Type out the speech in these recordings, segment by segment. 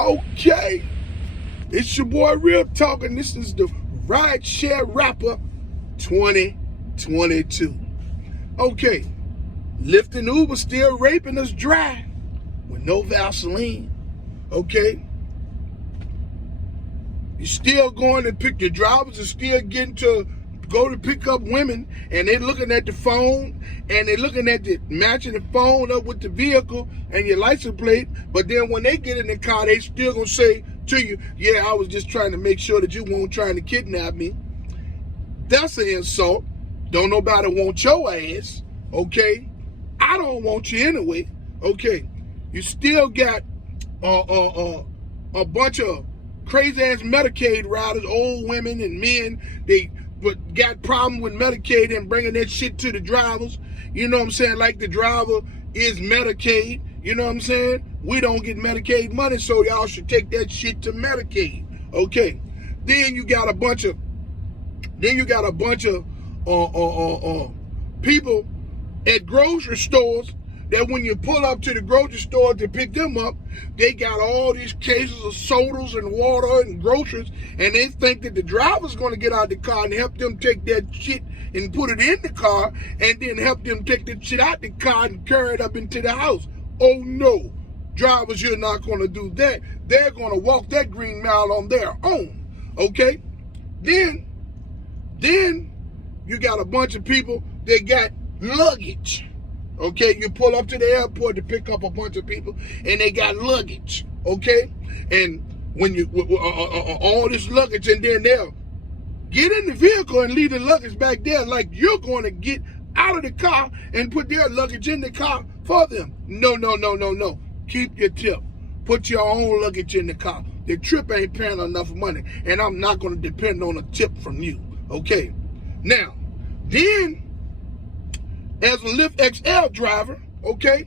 Okay, it's your boy RealTalk, and this is the Rideshare Wrap Up 2022. Okay, Lyft and Uber still raping us dry with no Vaseline. Okay, you're still going to pick your drivers are still getting to go to pick up women, and they're looking at the phone and they're looking at the matching the phone up with the vehicle and your license plate. But then when they get in the car, they still gonna say to you, yeah, I was just trying to make sure that you won't trying to kidnap me. That's an insult. Don't nobody want your ass. Okay, I don't want you anyway. Okay, you still got a bunch of crazy ass Medicaid riders, old women and men. They got problem with Medicaid and bringing that shit to the drivers. You know what I'm saying? Like the driver is Medicaid. You know what I'm saying? We don't get Medicaid money, so y'all should take that shit to Medicaid. Okay. Then you got a bunch of people at grocery stores that when you pull up to the grocery store to pick them up, they got all these cases of sodas and water and groceries, and they think that the driver's going to get out of the car and help them take that shit and put it in the car, and then help them take that shit out the car and carry it up into the house. Oh no, drivers, you're not going to do that. They're going to walk that green mile on their own. Okay? Then you got a bunch of people that got luggage. Okay, you pull up to the airport to pick up a bunch of people, and they got luggage. Okay, and when you all this luggage, and then they'll get in the vehicle and leave the luggage back there, like you're going to get out of the car and put their luggage in the car for them. No. Keep your tip. Put your own luggage in the car. The trip ain't paying enough money, and I'm not going to depend on a tip from you. Okay, now then. As a Lyft XL driver, okay,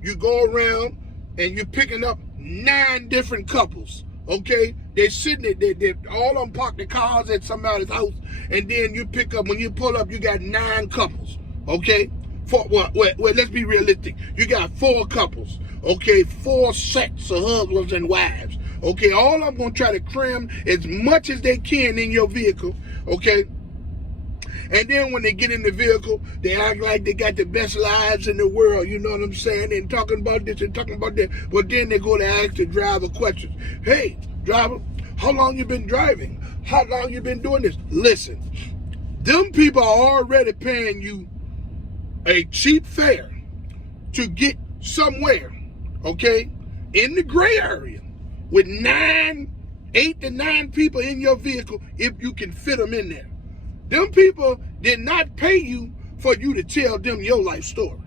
you go around and you're picking up 9 different couples, okay? They're sitting there, they all of them park the cars at somebody's house, and then you pick up, when you pull up, you got 9 couples, okay? Well, let's be realistic. You got 4 couples, okay? 4 sets of husbands and wives, okay? All of them gonna try to cram as much as they can in your vehicle, okay? And then when they get in the vehicle, they act like they got the best lives in the world, you know what I'm saying? And talking about this and talking about that. But then they go to ask the driver questions. Hey, driver, how long you been driving? How long you been doing this? Listen, them people are already paying you a cheap fare to get somewhere, okay, in the gray area with 8 to 9 people in your vehicle if you can fit them in there. Them people did not pay you for you to tell them your life story.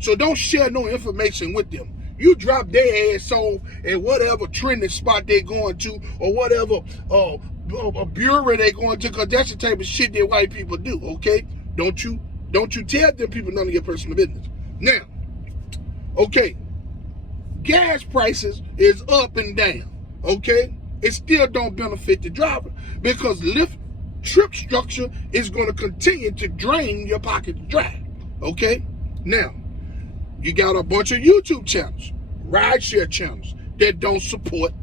So don't share no information with them. You drop their ass off at whatever trending spot they're going to, or whatever a bureau they're going to, because that's the type of shit that white people do, okay? Don't you tell them people none of your personal business. Now, okay, gas prices is up and down, okay? It still don't benefit the driver, because Lyft trip structure is going to continue to drain your pockets dry. Okay? Now, you got a bunch of YouTube channels, rideshare channels, that don't support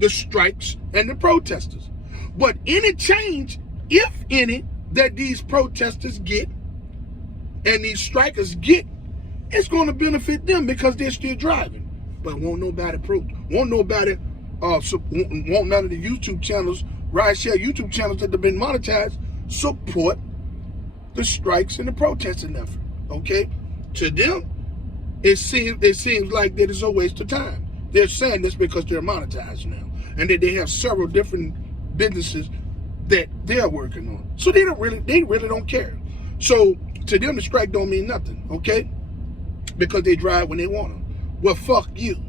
the strikes and the protesters. But any change, if any, that these protesters get and these strikers get, it's going to benefit them because they're still driving. But won't none of the YouTube channels, rideshare YouTube channels that have been monetized, support the strikes and the protesting effort. Okay, to them, it seems like that it's a waste of time. They're saying this because they're monetized now, and that they have several different businesses that they're working on. So they really don't care. So to them, the strike don't mean nothing. Okay, because they drive when they want to. Well, fuck you.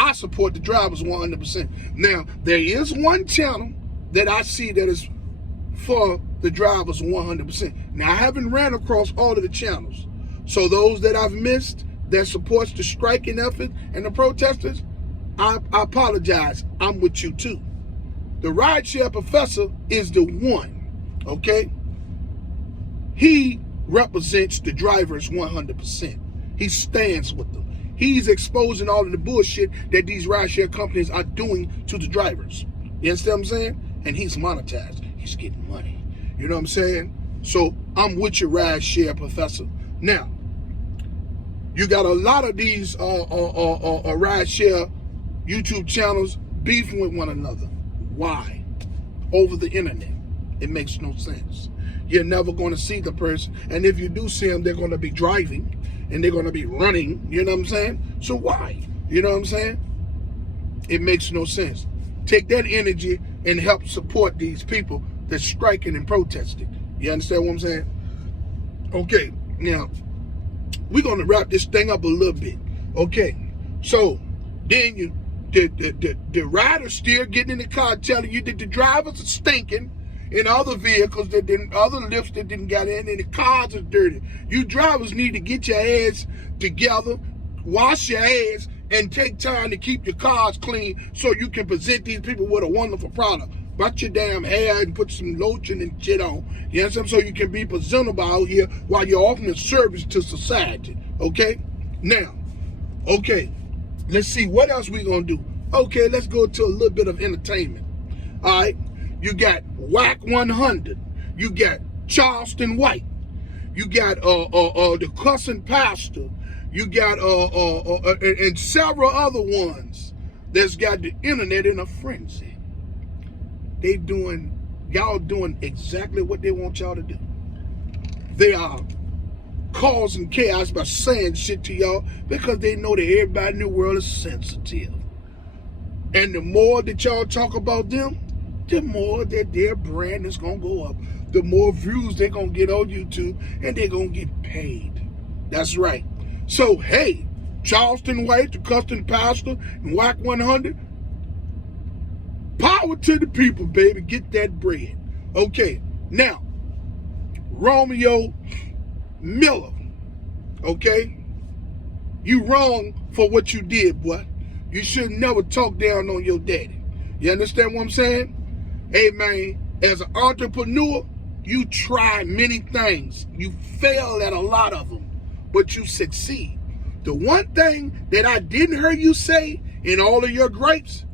I support the drivers 100%. Now, there is one channel that I see that is for the drivers 100%. Now, I haven't ran across all of the channels. So those that I've missed that supports the striking effort and the protesters, I apologize. I'm with you too. The rideshare professor is the one, okay? He represents the drivers 100%. He stands with them. he's exposing all of the bullshit that these rideshare companies are doing to the drivers. You understand what I'm saying? And he's monetized. He's getting money. You know what I'm saying? So I'm with your rideshare professor. Now, you got a lot of these rideshare YouTube channels beefing with one another. Why? Over the internet. It makes no sense. You're never going to see the person. And if you do see them, they're going to be driving and they're going to be running. You know what I'm saying? So why? You know what I'm saying? It makes no sense. Take that energy and help support these people that's striking and protesting. You understand what I'm saying? Okay, now, we're going to wrap this thing up a little bit. Okay, so then the rider's still getting in the car telling you that the drivers are stinking in other vehicles that didn't, other lifts that didn't get in, and the cars are dirty. You drivers need to get your ass together, wash your ass, and take time to keep your cars clean so you can present these people with a wonderful product. Brush your damn hair and put some lotion and shit on. You know what I'm saying? So you can be presentable out here while you're offering service to society. Okay? Now, okay, let's see what else we gonna do. Okay, let's go to a little bit of entertainment. All right? You got Whack 100. You got Charleston White. You got the Cussing Pastor. You got and several other ones that's got the internet in a frenzy. Y'all doing exactly what they want y'all to do. They are causing chaos by saying shit to y'all because they know that everybody in the world is sensitive. And the more that y'all talk about them, the more that their brand is going to go up. The more views they're going to get on YouTube, and they're going to get paid. That's right. So, hey, Charleston White, the Cussing Pastor, and Whack 100, power to the people, baby. Get that bread. Okay, now, Romeo Miller, okay? You wrong for what you did, boy. You should never talk down on your daddy. You understand what I'm saying? Hey, man, as an entrepreneur, you try many things. You fail at a lot of them, but you succeed. The one thing that I didn't hear you say in all of your gripes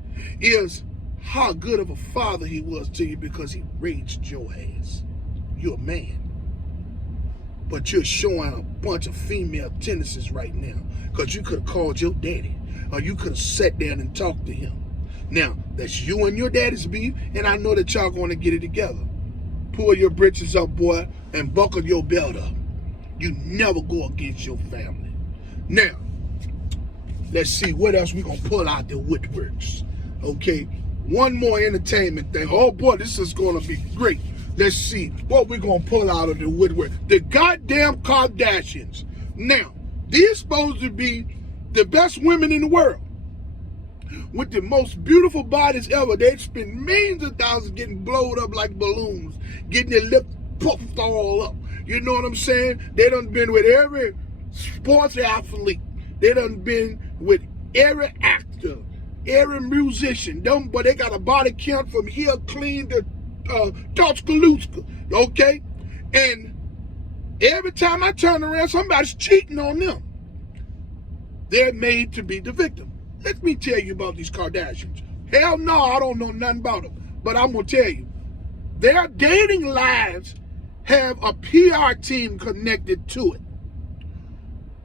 is how good of a father he was to you because he raised your ass. You're a man. But you're showing a bunch of female tendencies right now because you could have called your daddy or you could have sat down and talked to him. Now, that's you and your daddy's beef, and I know that y'all going to get it together. Pull your britches up, boy, and buckle your belt up. You never go against your family. Now, let's see what else we going to pull out the woodworks. Okay, one more entertainment thing. Oh, boy, this is going to be great. Let's see what we're going to pull out of the woodwork. The goddamn Kardashians. Now, these supposed to be the best women in the world with the most beautiful bodies ever. They spend millions of dollars getting blown up like balloons, getting their lip puffed all up. You know what I'm saying? They done been with every sports athlete. They done been with every actor, every musician. But they got a body count from here clean to Tuscaloosa, okay? And every time I turn around, somebody's cheating on them. They're made to be the victim. Let me tell you about these Kardashians. Hell no, I don't know nothing about them. But I'm going to tell you, their dating lives have a PR team connected to it.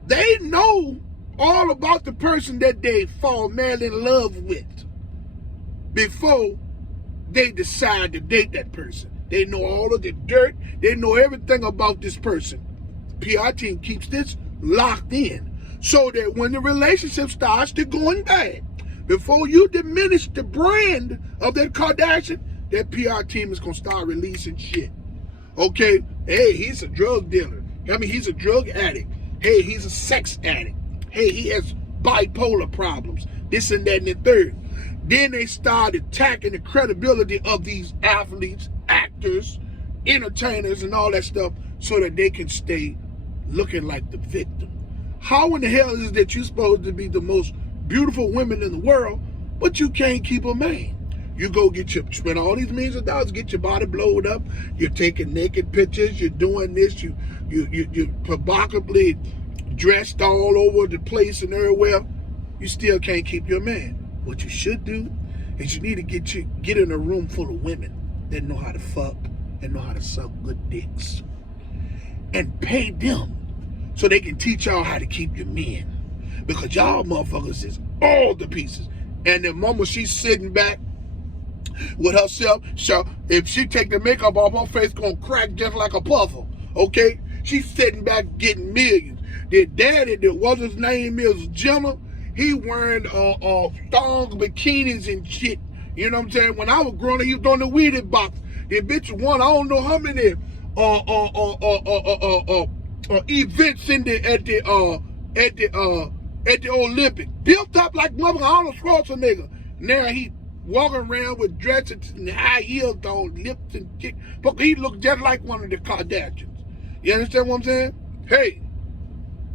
They know all about the person that they fall madly in love with before they decide to date that person. They know all of the dirt. They know everything about this person. The PR team keeps this locked in so that when the relationship starts to going bad, before you diminish the brand of that Kardashian, that PR team is going to start releasing shit. Okay, hey, he's a drug dealer. I mean, he's a drug addict. Hey, he's a sex addict. Hey, he has bipolar problems. This and that and the third. Then they start attacking the credibility of these athletes, actors, entertainers, and all that stuff so that they can stay looking like the victim. How in the hell is it that you're supposed to be the most beautiful women in the world, but you can't keep a man? You go spend all these millions of dollars, get your body blowed up. You're taking naked pictures. You're doing this. You provocatively dressed all over the place and everywhere, you still can't keep your man. What you should do is you need to get in a room full of women that know how to fuck and know how to suck good dicks. And pay them so they can teach y'all how to keep your men. Because y'all motherfuckers is all the pieces. And the moment she's sitting back with herself, so if she take the makeup off, her face gonna crack just like a puzzle. Okay? She's sitting back getting millions. The daddy, that what his name is, Jenna, he wearing thong bikinis and shit. You know what I'm saying? When I was growing up, he was doing the Wheaties box. The bitch won I don't know how many events at the Olympic. Built up like mother Arnold Schwarzenegger. Now he walking around with dresses and high heels on, lips and shit. But he looked just like one of the Kardashians. You understand what I'm saying? Hey,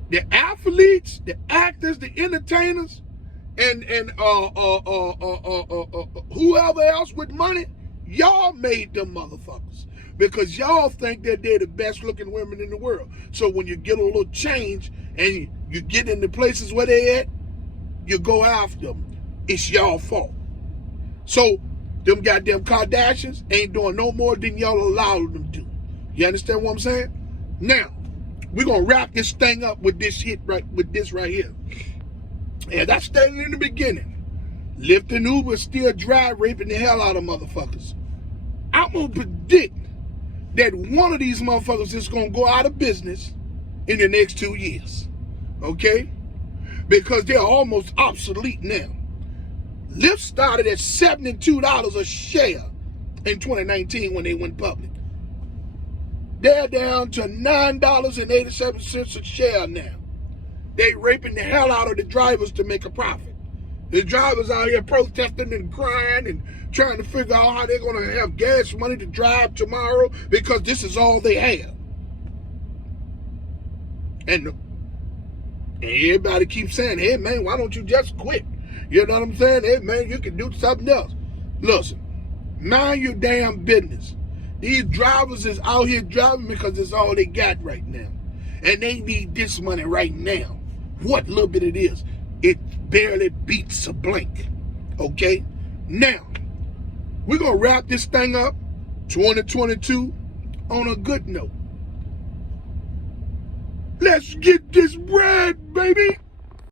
the athletes, the actors, the entertainers, and whoever else with money, y'all made them motherfuckers. Because y'all think that they're the best looking women in the world. So when you get a little change and you get in the places where they at, you go after them. It's y'all fault. So them goddamn Kardashians ain't doing no more than y'all allowed them to. You understand what I'm saying? Now, we're gonna wrap this thing up with this right here. As I stated in the beginning, Lyft and Uber still drive raping the hell out of motherfuckers. I'm gonna predict that one of these motherfuckers is gonna go out of business in the next 2 years. Okay? Because they're almost obsolete now. Lyft started at $72 a share in 2019 when they went public. They're down to $9.87 a share now. They raping the hell out of the drivers to make a profit. The drivers out here protesting and crying and trying to figure out how they're going to have gas money to drive tomorrow because this is all they have. And everybody keeps saying, hey, man, why don't you just quit? You know what I'm saying? Hey, man, you can do something else. Listen, mind your damn business. These drivers is out here driving because it's all they got right now. And they need this money right now. What little bit it is, it barely beats a blank. Okay? Now, we're going to wrap this thing up, 2022, on a good note. Let's get this bread, baby.